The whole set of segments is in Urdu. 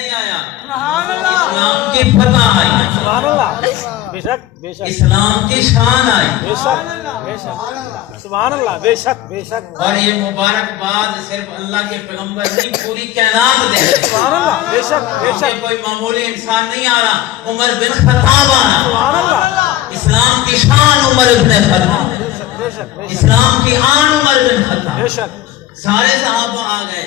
نہیں آیا, اسلام کی فتح آئی, سبحان اللہ, بے شک بے شک, اسلام کی شان آئی. بے شک بے شک, سبحان اللہ, بے شک بے شک, اور یہ مبارکباد صرف اللہ کے پیغمبر نہیں پوری کائنات دے رہے. سبحان اللہ, بے شک بے شک, کوئی معمولی انسان نہیں آ رہا, عمر بن خطاب آ رہا. سبحان اللہ, اسلام کی شان عمر بن خطاب, بے شک بے شک, اسلام کی آن عمر بن خطاب. بے شک, سارے صحابہ آ گئے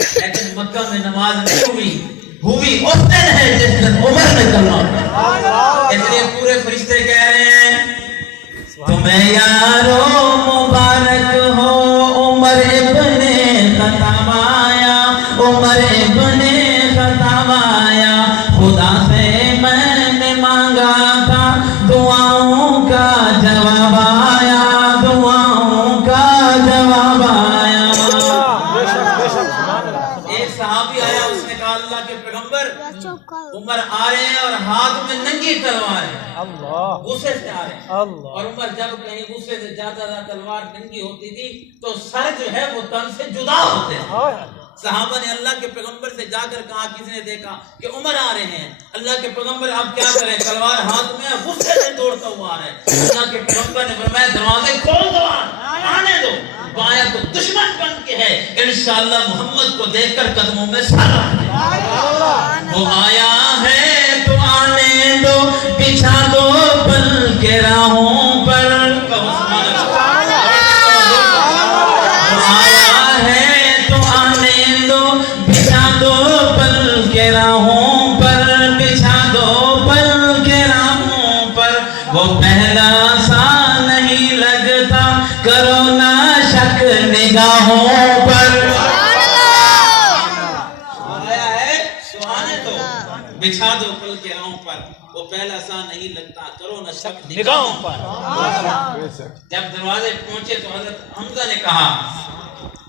لیکن مکہ میں نماز نہیں ہوئی اس دن ہے جس دن عمر نے کلمہ پڑھا. اس لیے پورے فرشتے کہہ رہے ہیں تمہیں یارو مبارک ہو عمر ابن خطاب آیا, عمر ابن خطاب آیا, خدا سے میں نے مانگا تھا دعاؤں کا جواب آیا, دعاؤں کا جواب آیا. بے شک بے شک, سبحان اللہ, ایک صحابی آیا, اس نے کہا اللہ کے پیغمبر عمر آ رہے ہیں اور ہاتھ میں ننگی تلوار ہے, اللہ غصے سے آ رہے ہیں. اللہ, اور عمر جب کہیں غصے سے جاتا تھا تلوار ننگی ہوتی تھی تو سر جو ہے وہ تن سے جدا ہوتے ہیں. صحابہ نے اللہ کے پیغمبر سے جا کر کہا, کسی نے دیکھا کہ عمر آ رہے ہیں, اللہ کے پیغمبر اب کیا کریں, تلوار ہاتھ میں غصے سے دوڑتا ہوا آ رہا ہے. اللہ کے پیغمبر نے فرمایا دروازے کھول دو, آنے دو. بایا تو دشمن بن کے ہے, انشاءاللہ محمد کو دیکھ کر قدموں میں سر رکھ دے. وہ آیا ہے تو آنے دو, بچھا دو پل کے راہوں پر. وہ آیا ہے تو آنے دو, بچھا دو پل کے راہوں پر, بچھا دو پل کے راہوں پر. وہ پہلا سا نہیں لگتا, کرو نہ شک نگاہوں پر. آیا ہے تو آنے دو, بچھا دو پل کے راہوں پر. وہ پہلا سا نہیں لگتا, کرو نہ شک نگاہوں پر. جب دروازے پہنچے تو حضرت حمزہ نے کہا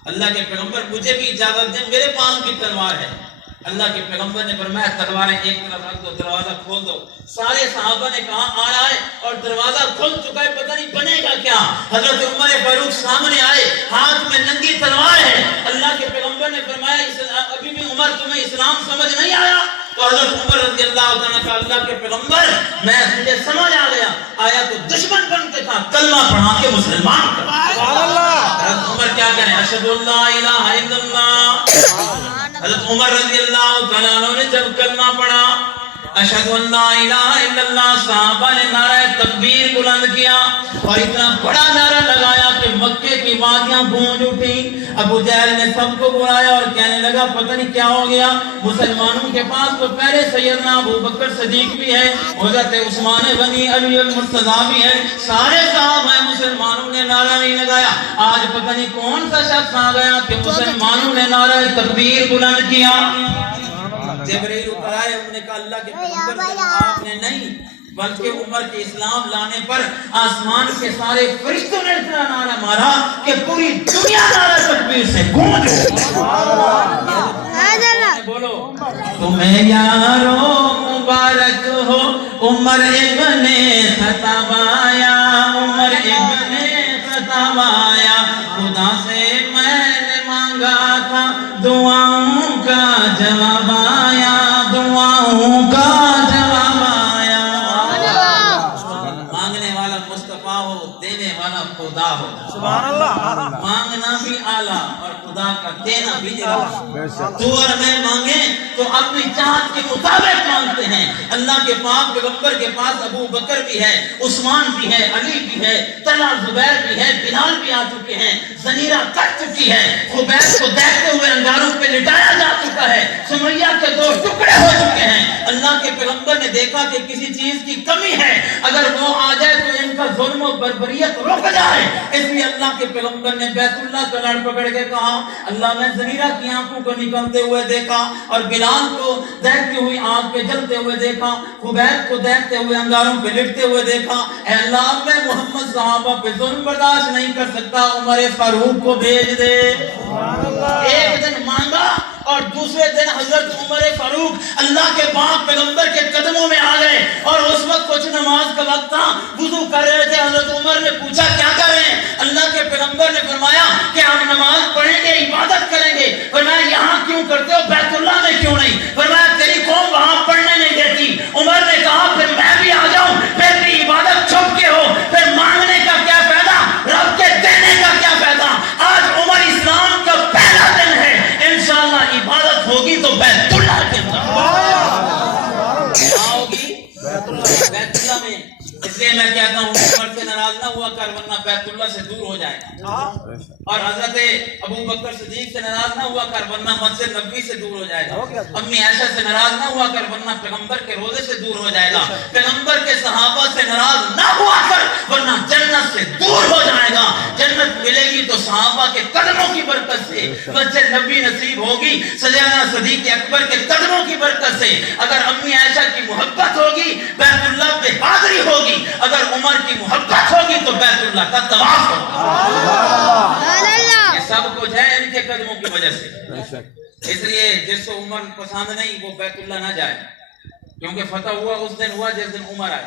اللہ کے پیغمبر مجھے بھی اجازت دیں, میرے پاس بھی تلوار ہے. اللہ کے پیغمبر نے فرمایا تلواریں ایک طرف رکھ دو, دروازہ کھول دو. سارے صحابہ نے کہا آ رہا ہے اور دروازہ کھل چکا ہے, پتہ نہیں بنے گا کیا. حضرت عمر فاروق سامنے آئے, ہاتھ میں ننگی تلوار ہے. اللہ کے پیغمبر نے فرمایا ابھی بھی عمر تمہیں اسلام سمجھ نہیں آیا؟ تو حضرت عمر رضی اللہ عنہ کا اللہ کے پیغمبر میں مجھے سمجھ آ گیا, آیا تو دشمن بن کے تھا, کلمہ پڑھا کے مسلمان کر. سبحان اللہ, حضرت عمر کیا کریں, اشہد اللہ الہ الا اللہ. حضرت عمر رضی اللہ عنہ نے جب کلمہ پڑھا اشہد ان لا الہ الا اللہ, صحابہ نے نعرہ تکبیر بلند کیا اور اتنا بڑا نعرہ لگایا کہ مکے کی وادیاں گونج اٹھی. ابو جہل نے سب کو بلایا اور کہنے لگا پتہ نہیں کیا ہو گیا, مسلمانوں کے پاس تو پہلے سیدنا ابو بکر صدیق بھی ہے, حضرت عثمان غنی, علی المرتضیٰ بھی ہے, سارے صاحب ہیں, مسلمانوں نے نعرہ نہیں لگایا. آج پتہ نہیں کون سا شخص آ گیا کہ مسلمانوں نے نعرہ تکبیر بلند کیا. جبرائیل اتر آئے, انہوں نے کہا اللہ کے پیغمبر سے آپ نے نہیں بلکہ عمر کے اسلام لانے پر آسمان کے سارے فرشتوں نے اتنا نعرہ مارا کہ پوری دنیا نعرہ تکبیر سے گونج اٹھی. بولو تمہیں یارو مبارک ہو عمر ابن خطاب آیا, عمر ابن خطاب آیا, خدا سے میں نے مانگا تھا دعاؤں کا جواب آیا, دعاؤں کا جواب آیا. مانگنے والا مصطفیٰ ہو, دینے والا خدا ہو. سبحان اللہ, مانگنا بھی اعلیٰ اور خدا کا دینا بھی اعلیٰ. تو اور میں مانگیں تو اپنی چاہت کے مطابق مانگتے ہیں. اللہ کے پاک پیغمبر کے پاس ابو بکر بھی ہے, عثمان بھی ہے, علی بھی ہے, طلحہ زبیر بھی ہے, بلال بھی آ چکے ہیں, زنیرہ کٹ چکی ہے, خبیب کو دیکھتے ہوئے انگاروں پہ لٹایا جا چکا ہے, سمیہ کے 2 ٹکڑے ہو چکے ہیں. اللہ کے پیغمبر نے دیکھا کہ کسی چیز کی کمی ہے, اگر وہ آ جائے تو ان کا ظلم و بربریت رک جائے. اس لیے اللہ کے پیغمبر نے بیت اللہ کا لڑ پکڑ کے کہا اللہ نے زنیرہ کی آنکھوں کو نکلتے ہوئے دیکھا اور بلال کو دیکھتی ہوئی آگ پہ جلتے ہوئے دیکھا, خبیب کو دیکھتے ہوئے انگاروں پہ لٹتے ہوئے دیکھا. اے اللہ میں محمد صحابہ پہ ظلم برداشت نہیں کر سکتا, عمر فاروق کو بھیج دے. ایک دن مانگا اور دوسرے دن حضرت عمر فاروق اللہ کے پاک پیغمبر کے قدموں میں آ گئے اور اس وقت کچھ نماز کا وقت تھا, وضو کر رہے تھے. حضرت عمر نے پوچھا کیا کر رہے ہیں؟ اللہ کے پیغمبر نے فرمایا کہ ہم نماز پڑھیں گے, عبادت کریں گے. فرمایا یہاں کیوں کرتے ہو, بیت اللہ میں کیوں نہیں؟ فرمایا کر ورنہ بیت اللہ سے دور ہو جائے گا، اور حضرت ابو بکر صدیق سے ناراض نہ ہوا کر ورنہ مسجد نبوی سے دور ہو جائے گا، امی عائشہ سے ناراض نہ ہوا کر ورنہ پیغمبر کے روضے سے دور ہو جائے گا، پیغمبر کے صحابہ سے ناراض نہ ہوا کر ورنہ جنت سے دور ہو جائے گا۔ جنت ملے گی تو صحابہ کے قدموں کی برکت سے، مسجد نبوی نصیب ہوگی سیدنا صدیق اکبر کے قدموں کی برکت سے، اگر امی عائشہ کی محبت ہوگی بیت اللہ پہ حاضری ہوگی، اگر عمر کی محبت ہوگی تو بیت اللہ کا طواف ہوگا۔ یہ سب کچھ ہے ان کے قدموں کی وجہ سے، اس لیے جس کو عمر پسند نہیں وہ بیت اللہ نہ جائے، کیونکہ فتح ہوا اس دن ہوا جس دن عمر آئے۔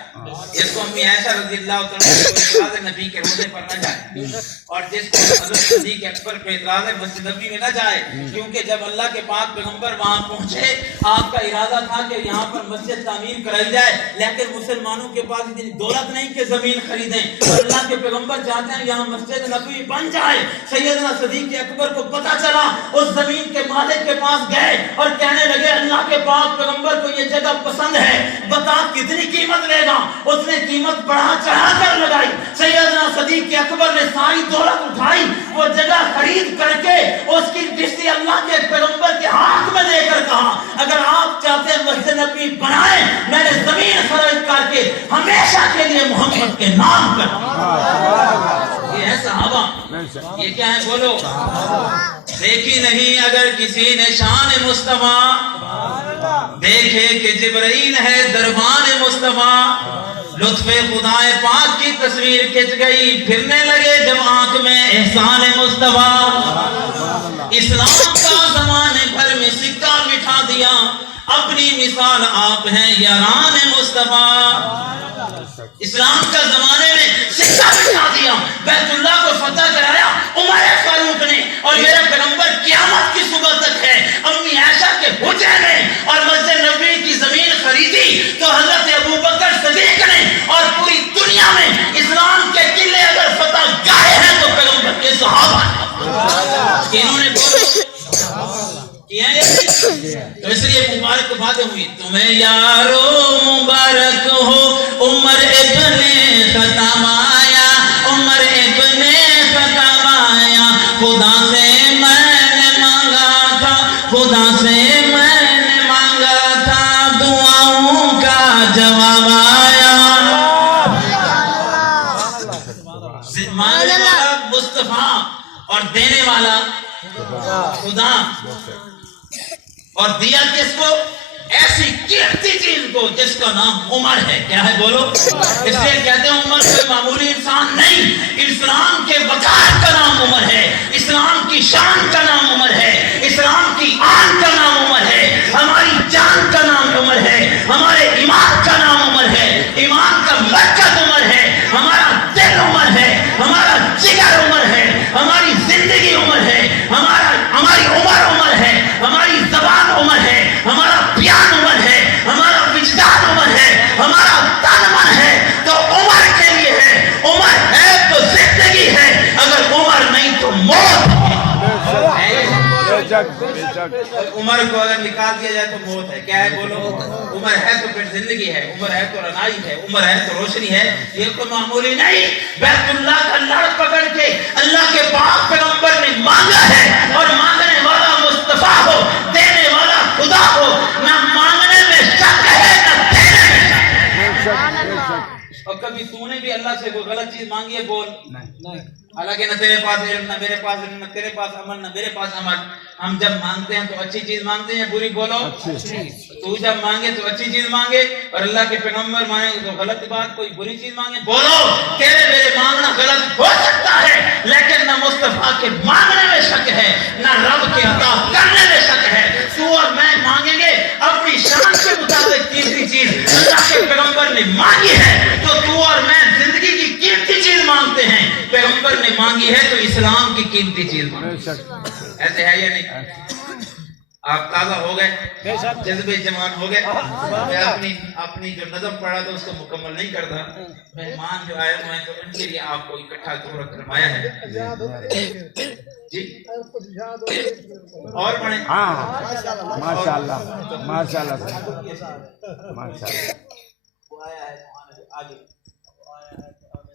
جس کو امی عائشہ رضی اللہ تعالیٰ نبی کے روزے پر نہ جائے، اور جس کو حضرت صدیق اکبر پہ اعتراض ہے مسجد نبوی میں نہ جائے، کیونکہ جب اللہ کے پاک پیغمبر وہاں پہنچے آپ کا ارادہ تھا کہ یہاں پر مسجد تعمیر کرائی جائے، لیکن مسلمانوں کے پاس اتنی دولت نہیں کہ زمین خریدیں، اللہ کے پیغمبر چاہتے ہیں یہاں مسجد نبوی بن جائے۔ سیدنا صدیق اکبر کو پتہ چلا، اس زمین کے مالک کے پاس گئے اور کہنے لگے اللہ کے پاک پیغمبر کو یہ جگہ پسند ہے، بتا کتنی قیمت لے گا؟ اس نے قیمت بڑھا چڑھا کر لگائی۔ سیدنا صدیق اکبر نے ساری دولت اٹھائی، وہ جگہ خرید کر کے اس کی کشتی اللہ کے پیغمبر کے ہاتھ میں دے کر کہا اگر آپ چاہتے ہیں مسجد نبوی بنائیں، میں نے زمین خرید کر کے ہمیشہ کے لیے محمد کے نام پر۔ یہ ہے صحابہ، یہ کیا ہے بولو؟ دیکھی نہیں اگر کسی نے شان مصطفیٰ، دیکھے کہ جبرائیل ہے دربان مصطفیٰ، لطف خدائے پاک کی تصویر کھچ گئی، پھرنے لگے جب آنکھ میں احسان مصطفیٰ، اسلام کا زمانے بھر میں سکہ مٹھا دیا، اپنی مثال آپ ہیں یاران مصطفیٰ۔ اسلام کا زمانے میں سکہ مٹھا دیا، بیت اللہ کو فتح کرایا عمر فاروق نے، اور میرا پیغمبر قیامت کی صبح تک ہے۔ امی عائشہ کے حجرے میں اور مسجد نبوی کی زمین خریدی تو حضرت ابو بکر صدیق نے، اور پوری دنیا میں اسلام کے قلعے اگر فتح گائے ہیں تو پیغمبر کے صحابہ ہیں۔ انہوں نے کیا تو اس لیے مبارک باتیں ہوئی، تمہیں یارو مبارک ہو عمر ابن خطاب آیا، عمر ابن خطاب آیا، خدا سے میں نے مانگا تھا، خدا سے میں نے مانگا تھا، دعاؤں کا جواب آیا۔ مانگنے والا مصطفیٰ اور دینے والا خدا، اور دیا کس کو؟ ایسی قیمتی چیز کو جس کا نام عمر ہے۔ کیا ہے بولو؟ اس لیے کہتے ہیں عمر کوئی معمولی انسان نہیں، اسلام کے وقار کا نام عمر ہے، اسلام کی شان کا نام عمر ہے، اسلام کی آن کا نام عمر ہے، ہماری جان کا نام عمر ہے، ہمارے ایمان کا نام عمر ہے، ایمان کا مرکز عمر ہے، ہمارا دل عمر ہے، ہمارا جگر عمر ہے، ہماری زندگی عمر ہے، ہماری عمر عمر ہے، ہماری زبان عمر ہے، ہمارا پیان عمر ہے، ہمارا وجدان عمر ہے، ہمارا تن من ہے، تو عمر کے لیے ہے۔ عمر ہے تو زندگی ہے، اگر عمر نہیں تو موت ہے۔ عمر کو اگر نکال دیا جائے تو موت ہے۔ کیا ہے بولو؟ عمر ہے تو پھر زندگی ہے، عمر ہے تو رنائی ہے، عمر ہے تو روشنی ہے، یہ کوئی معمولی نہیں۔ بیت اللہ کا لڑ پکڑ کے اللہ کے پاک پیغمبر نے مانگا ہے، اور مانگنے والا مصطفیٰ ہو، دینے والا خدا ہو، نہ مانگنے میں شک ہے نہ دینے میں شک ہے۔ اور کبھی تو نے بھی اللہ سے کوئی غلط چیز مانگی ہے؟ بول نہیں۔ حالانکہ نہ تیرے پاس علم، نہ میرے پاس علم، نہ تیرے پاس عمل، نہ میرے پاس عمل۔ ہم جب مانگتے ہیں تو اچھی چیز مانگتے ہیں، بری بولو؟ تو جب مانگے تو اچھی چیز مانگے، اور اللہ کے پیغمبر مانگے تو غلط بات کوئی بری چیز مانگے، بولو؟ تیرے میرے مانگنا غلط ہو سکتا ہے، لیکن نہ مصطفیٰ کے مانگنے میں شک ہے، نہ رب کے عطا کرنے میں شک ہے۔ تو اور میں مانگیں گے اپنی شان کے مطابق قیمتی چیز اللہ کے پیغمبر نے مانگی ہے، تو اور میں زندگی کی قیمتی چیز مانگتے ہیں، پیغمبر نے مانگی ہے تو اسلام کی قیمتی چیز مانگی۔ ایسے ہے یا نہیں؟ آپ تازہ ہو گئے، جذبے جوان ہو گئے۔ میں اپنی جو نظم پڑھا تھا اس کو مکمل نہیں کرتا، مہمان جو آئے ہوئے ہیں تو ان کے لیے آپ کو اکٹھا کروایا ہے جی، اور پڑھیں۔ ماشاءاللہ ماشاءاللہ ماشاءاللہ۔ آگے